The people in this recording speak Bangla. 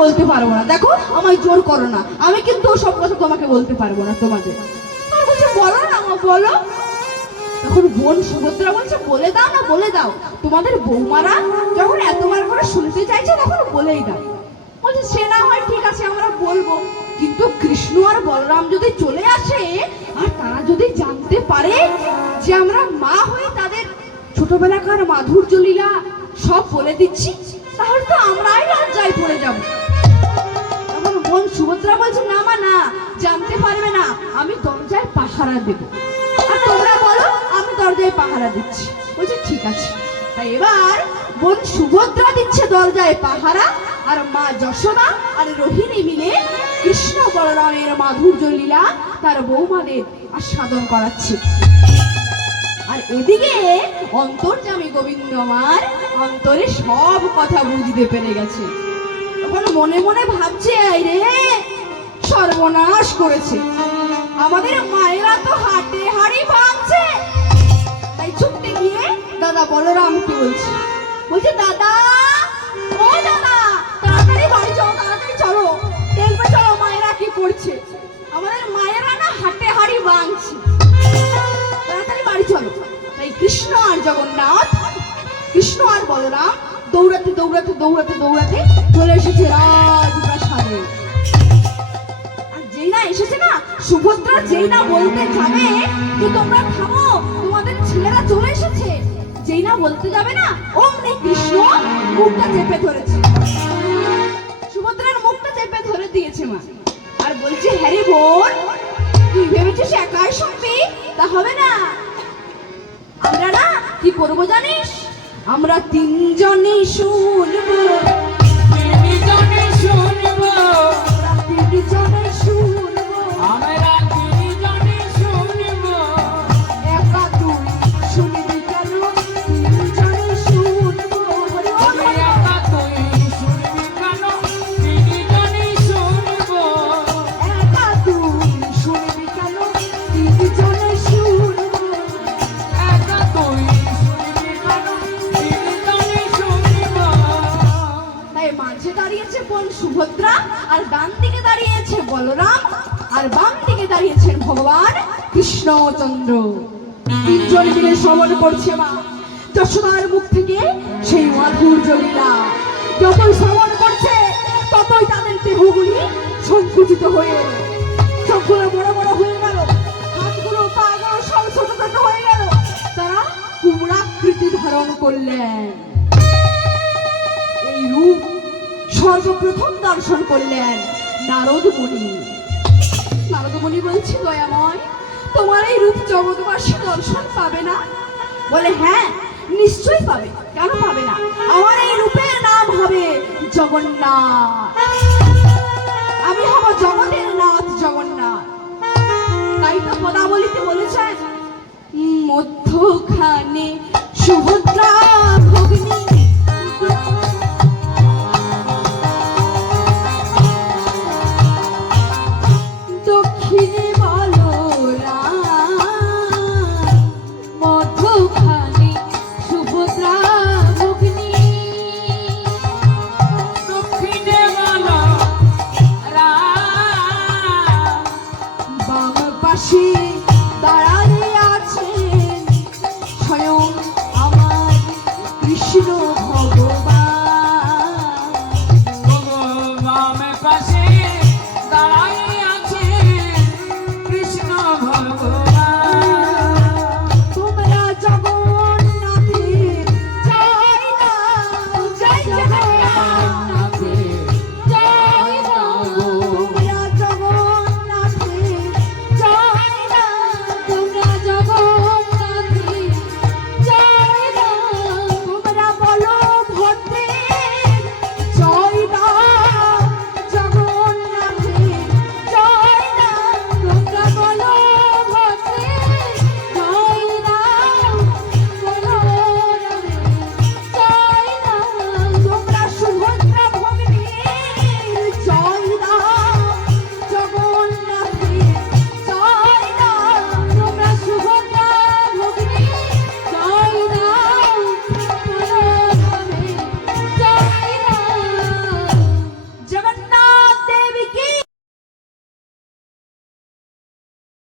বলতে পারবো না। দেখো আমায় জোর করো না, আমি কিন্তু সব কথা তোমাকে বলতে পারবো না তোমাদের। আর বলছে বলো না মা, বলো। তখন বোন সুভদ্রা বলছে বলে দাও না, বলে দাও, তোমাদের বৌমারা যখন এতবার করে শুনতে চাইছে তখন বলেই দাও। বলছে সে না হয় ঠিক আছে, আমরা বলবো, কিন্তু কৃষ্ণ আর বলরাম যদি চলে আসে আর তারা যদি জানতে পারে যে আমরা মা হয়ে তাদের ছোটবেলাকার মাধুর্য লীলা সব বলে দিচ্ছি, তাহলে তো আমরাই লজ্জায় পড়ে যাব। তখন বোন সুভদ্রা বলছে না মা না, জানতে পারবে না, আমি দরজায় পাহারা দেব, আর তোমরা বলো আমি দরজায় পাহারা দিচ্ছি। বলছে ঠিক আছে। তাই এবার বোন সুভদ্রা দিচ্ছে দরজায় পাহারা, আর মা যশোদা আর রোহিণী মিলে কৃষ্ণ বলরামের মাধুর্য লীলা তার বৌমাদের আস্বাদন করাচ্ছে। আর এদিকে অন্তর্যামী গোবিন্দ আমার অন্তরে সব কথা বুঝতে পেরে গেছে। তখন মনে মনে ভাবছে রে সর্বনাশ করেছে, আমাদের মায়েরা তো হাটে হাড়ি ভাঙছে। তাই ছুটতে গিয়ে দাদা বলরামকে বলছে, বলছে দাদা, ও দাদা, তাড়াতাড়ি বাড়ি চলো, তাড়াতাড়ি চলো, দেখবে চলো মায়েরা কি করছে, আমাদের মায়েরা না হাটে হাড়ি ভাঙছে, তাড়াতাড়ি বাড়ি চলো। তাই কৃষ্ণ আর জগন্নাথ, কৃষ্ণ আর বলরাম দৌড়াতে দৌড়াতে দৌড়াতে দৌড়াতে চলে এসেছে রাজপ্রাসাদে। আর যেই না এসেছে না, সুভদ্রা যেই না বলতে যাবে যে তোমরা থামো, তোমাদের ছেলেরা চলে এসেছে, যেই না বলতে যাবে না, অমনি কৃষ্ণ মুখটা চেপে ধরেছে, সুভদ্রার মুখটা চেপে ধরে দিয়েছে মা। আর বলছে হ্যারি বোন, তুই ভেবেছিস একাই শুনবি, তা হবে না, আমরা না কি করবো জানিস, আমরা তিনজনেই শুনবো, তিনজনে শুনবো, তিনজনেই শুনবো, আমরা তিনজনে শুনবো, একা তুই শুনবি কেন, তিনজনেই শুনবো, একা তুই শুনবি কেন, তিনজনে শুনবো, একা তুই শুনবি কেন, তিনজনেই শুনবো। একা তুই শুনবি কেন, তিনজনে শুনবো। তাই মাঝে দাঁড়িয়েছে বোন সুভদ্রা, আর ডান দিকে দাঁড়িয়েছে বলরাম, আর বাম দিকে দাঁড়িয়েছেন ভগবান কৃষ্ণচন্দ্র। তিনজন মিলে শ্রবণ করছে মা যশোদার মুখ থেকে সেই মাধুর্য লীলা। যতই শ্রবণ করছে ততই তাদের দেহগুলি সংকুচিত হয়ে এলো, চোখগুলো বড় বড় হয়ে গেল, হাতগুলো পাগুলো সব ছোট ছোট হয়ে গেল, তারা কুমড়াকৃতি ধারণ করলেন। এই রূপ সর্বপ্রথম দর্শন করলেন নারদ মুনি। নারদ মুনি বলছে দয়াময়, তোমার এই রূপ জগৎবাসী দর্শন পাবে না? বলে হ্যাঁ নিশ্চয়ই পাবে, কেন পাবে না, আমার এই রূপের নাম হবে জগন্নাথ, আমি হব জগতের নাথ জগন্নাথ। তাই তো পদাবলিতে বলেছেন মধ্যখানে সুভদ্রা ভগ্নী,